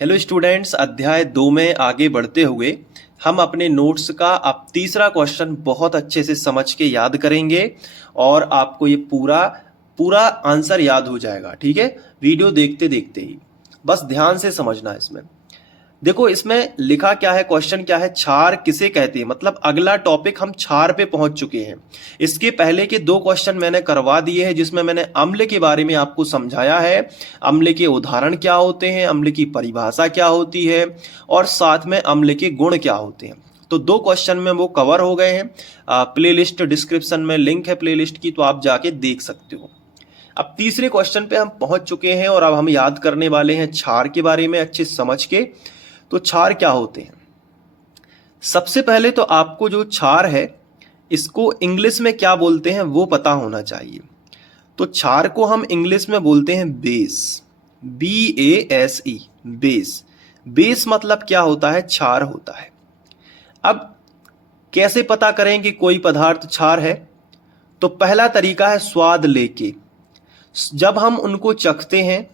Hello students, अध्याय 2 में आगे बढ़ते हुए हम अपने नोट्स का अब तीसरा क्वेश्चन बहुत अच्छे से समझ के याद करेंगे और आपको ये पूरा पूरा आंसर याद हो जाएगा। ठीक है, वीडियो देखते देखते ही बस ध्यान से समझना है। इसमें देखो, इसमें लिखा क्या है, क्वेश्चन क्या है, क्षार किसे कहते हैं। मतलब अगला टॉपिक हम क्षार पे पहुंच चुके हैं। इसके पहले के 2 क्वेश्चन मैंने करवा दिए हैं जिसमें मैंने अम्ल के बारे में आपको समझाया है। अम्ल के उदाहरण क्या होते हैं, अम्ल की परिभाषा क्या होती है और साथ में अम्ल के गुण क्या होते हैं। तो 2 क्वेश्चन में वो कवर हो गए हैं। प्लेलिस्ट डिस्क्रिप्शन में लिंक है प्लेलिस्ट की, तो आप जाके देख सकते हो। अब तीसरे क्वेश्चन पे हम पहुंच चुके हैं और अब हम याद करने वाले हैं क्षार के बारे में अच्छे समझ के। तो क्षार क्या होते हैं। सबसे पहले तो आपको जो क्षार है इसको इंग्लिश में क्या बोलते हैं वो पता होना चाहिए। तो क्षार को हम इंग्लिश में बोलते हैं बेस, BASE, बेस। बेस मतलब क्या होता है, क्षार होता है। अब कैसे पता करें कि कोई पदार्थ क्षार है। तो पहला तरीका है स्वाद लेके। जब हम उनको चखते हैं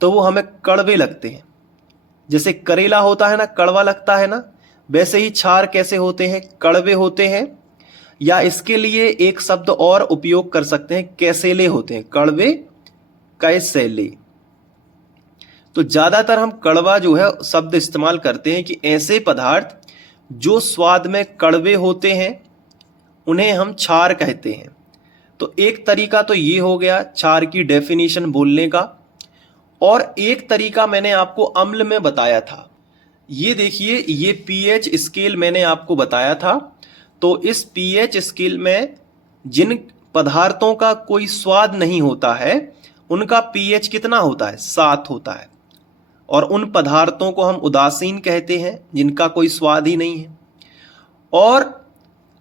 तो वो हमें कड़वे लगते हैं। जैसे करेला होता है ना, कड़वा लगता है ना, वैसे ही क्षार कैसे होते हैं, कड़वे होते हैं। या इसके लिए एक शब्द और उपयोग कर सकते हैं, कैसेले होते हैं, कड़वे कैसेले। तो ज्यादातर हम कड़वा जो है शब्द इस्तेमाल करते हैं कि ऐसे पदार्थ जो स्वाद में कड़वे होते हैं उन्हें हम क्षार कहते हैं। तो एक तरीका तो ये हो गया क्षार की डेफिनेशन बोलने का। और एक तरीका मैंने आपको अम्ल में बताया था। ये देखिए, ये पीएच स्केल मैंने आपको बताया था। तो इस पीएच स्केल में जिन पदार्थों का कोई स्वाद नहीं होता है उनका पीएच कितना होता है, 7 होता है। और उन पदार्थों को हम उदासीन कहते हैं जिनका कोई स्वाद ही नहीं है। और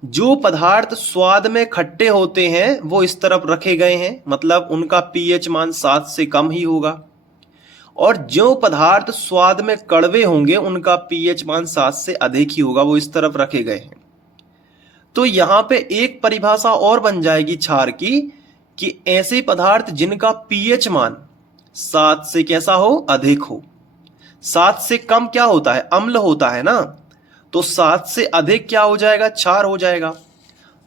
जो पदार्थ स्वाद में खट्टे होते हैं वो इस तरफ रखे गए हैं, मतलब उनका पीएच मान 7 से कम ही होगा। और जो पदार्थ स्वाद में कड़वे होंगे उनका पीएच मान 7 से अधिक ही होगा, वो इस तरफ रखे गए हैं। तो यहां पे एक परिभाषा और बन जाएगी क्षार की कि ऐसे पदार्थ जिनका पीएच मान 7 से कैसा हो, अधिक हो। 7 से कम क्या होता है, अम्ल होता है ना। तो 7 से अधिक क्या हो जाएगा, क्षार हो जाएगा।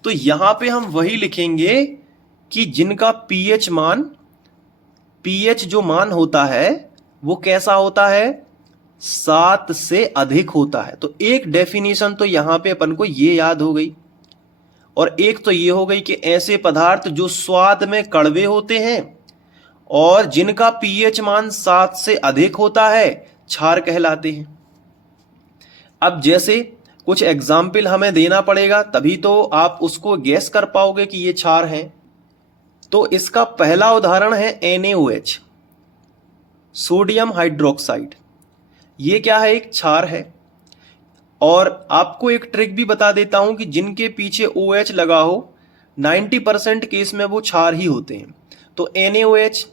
तो यहां पे हम वही लिखेंगे कि जिनका पीएच जो मान होता है वो कैसा होता है, 7 से अधिक होता है। तो एक डेफिनेशन तो यहां पे अपन को ये याद हो गई। और एक तो ये हो गई कि ऐसे पदार्थ जो स्वाद में कड़वे होते हैं और जिनका पीएच मान 7 से अधिक होता है क्षार कहलाते हैं। अब जैसे कुछ एग्जाम्पल हमें देना पड़ेगा तभी तो आप उसको गैस कर पाओगे कि ये क्षार है। तो इसका पहला उदाहरण है NaOH, सोडियम हाइड्रोक्साइड। ये क्या है, एक क्षार है। और आपको एक ट्रिक भी बता देता हूं कि जिनके पीछे OH लगा हो 90% केस में वो क्षार ही होते हैं। तो NaOH,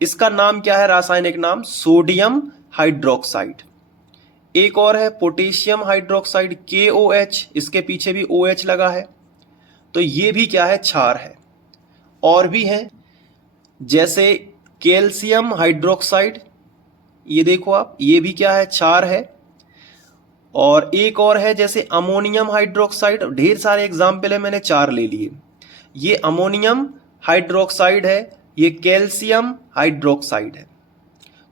इसका नाम क्या है, रासायनिक नाम सोडियम हाइड्रोक्साइड। एक और है पोटेशियम हाइड्रोक्साइड, KOH, इसके पीछे भी OH लगा है। तो ये भी क्या है, क्षार है। और भी हैं जैसे कैल्शियम हाइड्रोक्साइड, ये देखो आप, ये भी क्या है, क्षार है। और एक और है जैसे अमोनियम हाइड्रोक्साइड। ढेर सारे एग्जाम्पल है, मैंने 4 ले लिए। ये अमोनियम हाइड्रोक्साइड है, ये कैल्शियम हाइड्रोक्साइड है।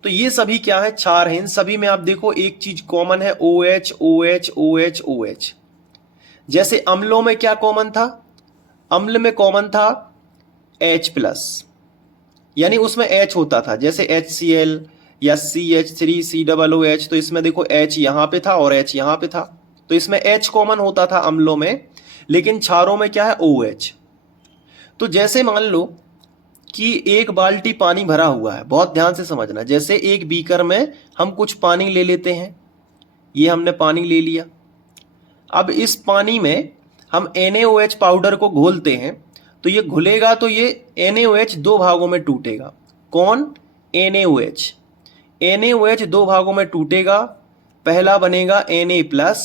तो ये सभी क्या है, क्षार हैं। इन सभी में आप देखो एक चीज कॉमन है, OH OH OH OH। जैसे अम्लों में क्या कॉमन था, अम्ल में कॉमन था H+, यानी उसमें H होता था। जैसे HCl या CH3COOH, तो इसमें देखो H यहां पे था और H यहां पे था। तो इसमें H कॉमन होता था अम्लों में, लेकिन क्षारों में क्या है, OH। तो जैसे मान लो कि एक बाल्टी पानी भरा हुआ है, बहुत ध्यान से समझना। जैसे एक बीकर में हम कुछ पानी ले लेते हैं, ये हमने पानी ले लिया। अब इस पानी में हम NaOH पाउडर को घोलते हैं, तो ये घुलेगा तो ये NaOH 2 भागों में टूटेगा। कौन, NaOH। NaOH 2 भागों में टूटेगा, पहला बनेगा Na+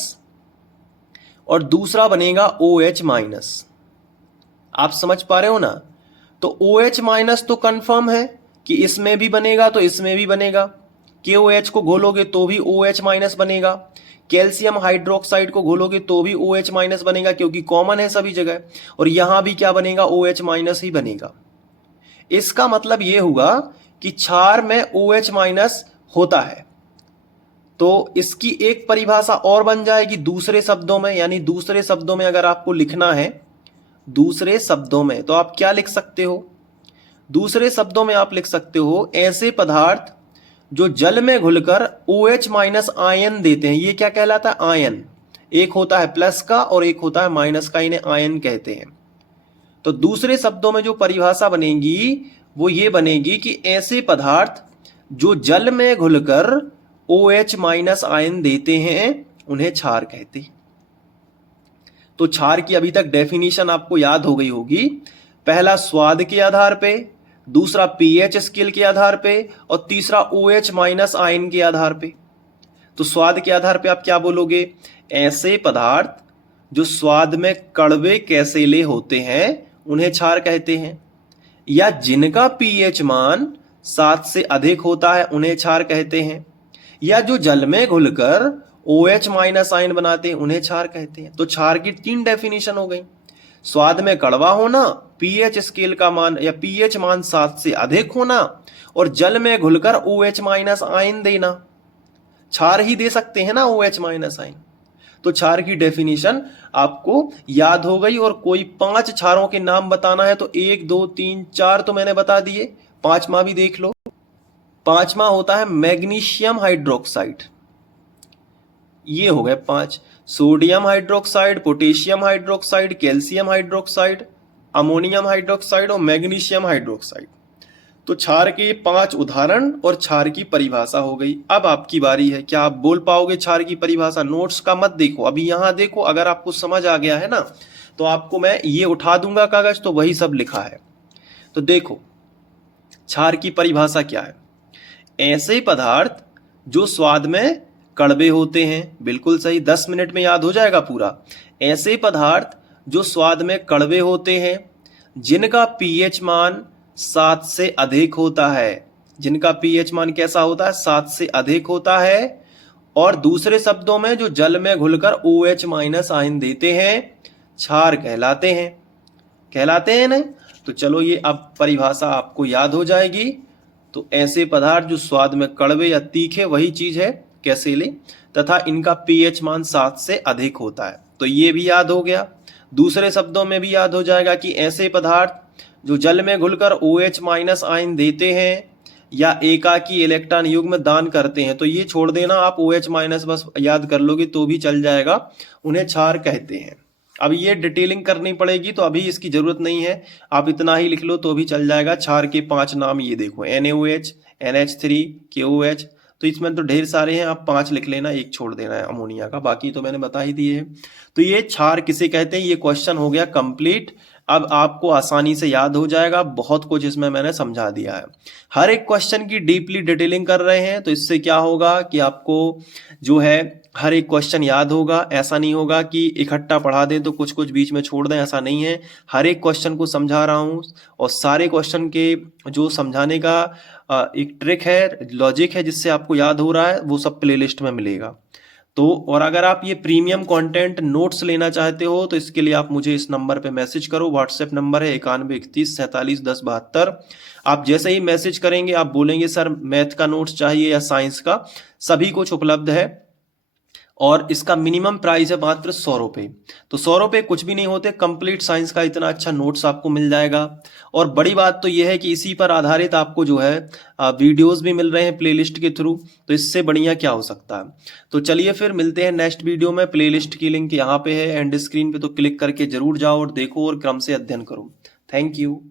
और दूसरा बनेगा OH-। आप समझ पा रहे हो ना। तो OH- तो कंफर्म है कि इसमें भी बनेगा तो इसमें भी बनेगा, KOH को घोलोगे तो भी OH माइनस बनेगा, कैल्शियम हाइड्रोक्साइड को घोलोगे तो भी OH माइनस बनेगा क्योंकि कॉमन है सभी जगह, और यहां भी क्या बनेगा, OH माइनस ही बनेगा। इसका मतलब यह हुआ कि क्षार में OH माइनस होता है। तो इसकी एक परिभाषा और बन जाएगी दूसरे शब्दों में, यानी दूसरे शब्दों में अगर आपको लिखना है दूसरे शब्दों में, तो आप क्या लिख सकते हो, दूसरे शब्दों में आप लिख सकते हो ऐसे पदार्थ जो जल में घुलकर OH माइनस आयन देते हैं। ये क्या कहलाता है, आयन। एक होता है प्लस का और एक होता है माइनस का, इन्हें आयन कहते हैं। तो दूसरे शब्दों में जो परिभाषा बनेगी वो ये बनेगी कि ऐसे पदार्थ जो जल में घुलकर OH माइनस आयन देते हैं उन्हें क्षार कहते हैं। तो क्षार की अभी तक डेफिनेशन आपको याद हो गई होगी। पहला स्वाद के आधार पे, दूसरा pH स्केल के आधार पे, और तीसरा OH माइनस आयन के आधार पे। तो स्वाद के आधार पे आप क्या बोलोगे, ऐसे पदार्थ जो स्वाद में कड़वे कैसेले होते हैं उन्हें क्षार कहते हैं, या जिनका pH मान 7 से अधिक होता है उन्हें क्षार कहते हैं, या जो जल में घुलकर OH माइनस आयन बनाते हैं उन्हें क्षार कहते हैं। तो क्षार की 3 डेफिनेशन हो गई, स्वाद में कड़वा होना, pH स्केल का मान या pH मान 7 से अधिक होना, और जल में घुलकर OH माइनस आयन देना। क्षार ही दे सकते हैं ना OH माइनस आयन। तो क्षार की डेफिनेशन आपको याद हो गई। और कोई 5 क्षारों के नाम बताना है तो 1 2 3 4 तो मैंने बता दिए, 5वां भी देख लो। 5वां होता है मैग्नीशियम हाइड्रोक्साइड। ये हो गए 5, sodium hydroxide, potassium hydroxide, calcium hydroxide, ammonium hydroxide और मैग्नीशियम हाइड्रोक्साइड। तो क्षार के 5 उदाहरण और क्षार की परिभाषा हो गई। अब आपकी बारी है, क्या आप बोल पाओगे क्षार की परिभाषा? नोट्स का मत देखो, अभी यहां देखो। अगर आपको समझ आ गया है ना तो आपको मैं ये उठा दूंगा कागज, तो वही सब लिखा है। तो देखो क्षार की परिभाषा क्या है, ऐसे पदार्थ जो स्वाद में कड़वे होते हैं, बिल्कुल सही, 10 मिनट में याद हो जाएगा पूरा। ऐसे पदार्थ जो स्वाद में कड़वे होते हैं, जिनका pH मान 7 से अधिक होता है, जिनका pH मान कैसा होता है, 7 से अधिक होता है, और दूसरे शब्दों में जो जल में घुलकर OH माइनस आयन देते हैं, क्षार कहलाते हैं ना। तो चलो ये अब परिभाषा आपको याद हो जाएगी। तो ऐसे पदार्थ जो स्वाद में कड़वे या तीखे, वही चीज है कैसेले, तथा इनका pH मान 7 से अधिक होता है। तो ये भी याद हो गया। दूसरे शब्दों में भी याद हो जाएगा कि ऐसे पदार्थ जो जल में घुलकर OH माइनस आयन देते हैं या एकाकी इलेक्ट्रॉन युग्म दान करते हैं। तो ये छोड़ देना, आप OH माइनस बस याद कर लोगे तो भी चल जाएगा, उन्हें क्षार कहते हैं। अब ये डिटेलिंग करनी पड़ेगी तो अभी इसकी जरूरत नहीं है, आप इतना ही लिख लो तो भी चल जाएगा। क्षार के 5 नाम ये देखो, NaOH, NH3, KOH। तो इसमें तो ढेर सारे हैं, आप 5 लिख लेना, एक छोड़ देना है अमोनिया का, बाकी तो मैंने बता ही दिए हैं। तो ये क्षार किसे कहते हैं, ये क्वेश्चन हो गया कंप्लीट। अब आपको आसानी से याद हो जाएगा, बहुत कुछ इसमें मैंने समझा दिया है। हर एक क्वेश्चन की डीपली डिटेलिंग कर रहे हैं, तो इससे क्या होगा कि आपको जो है हर एक क्वेश्चन याद होगा। ऐसा नहीं होगा कि इकट्ठा पढ़ा दें तो कुछ कुछ बीच में छोड़ दें, ऐसा नहीं है। हर एक क्वेश्चन को समझा रहा हूँ, और सारे क्वेश्चन के जो समझाने का एक ट्रिक है, लॉजिक है, जिससे आपको याद हो रहा है, वो सब प्लेलिस्ट में मिलेगा। तो और अगर आप ये प्रीमियम कंटेंट नोट्स लेना चाहते हो तो इसके लिए आप मुझे इस नंबर पे मैसेज करो। व्हाट्सएप नंबर है 9131471072। आप जैसे ही मैसेज करेंगे, आप बोलेंगे सर मैथ का नोट्स चाहिए या साइंस का, सभी कुछ उपलब्ध है। और इसका मिनिमम प्राइस है मात्र 100 रुपये। तो 100 रुपये कुछ भी नहीं होते, कंप्लीट साइंस का इतना अच्छा नोट्स आपको मिल जाएगा। और बड़ी बात तो यह है कि इसी पर आधारित आपको जो है वीडियोस भी मिल रहे हैं प्लेलिस्ट के थ्रू। तो इससे बढ़िया क्या हो सकता है। तो चलिए फिर मिलते हैं नेक्स्ट वीडियो में। प्लेलिस्ट की लिंक यहाँ पे है एंड स्क्रीन पे, तो क्लिक करके जरूर जाओ और देखो और क्रम से अध्ययन करो। Thank you.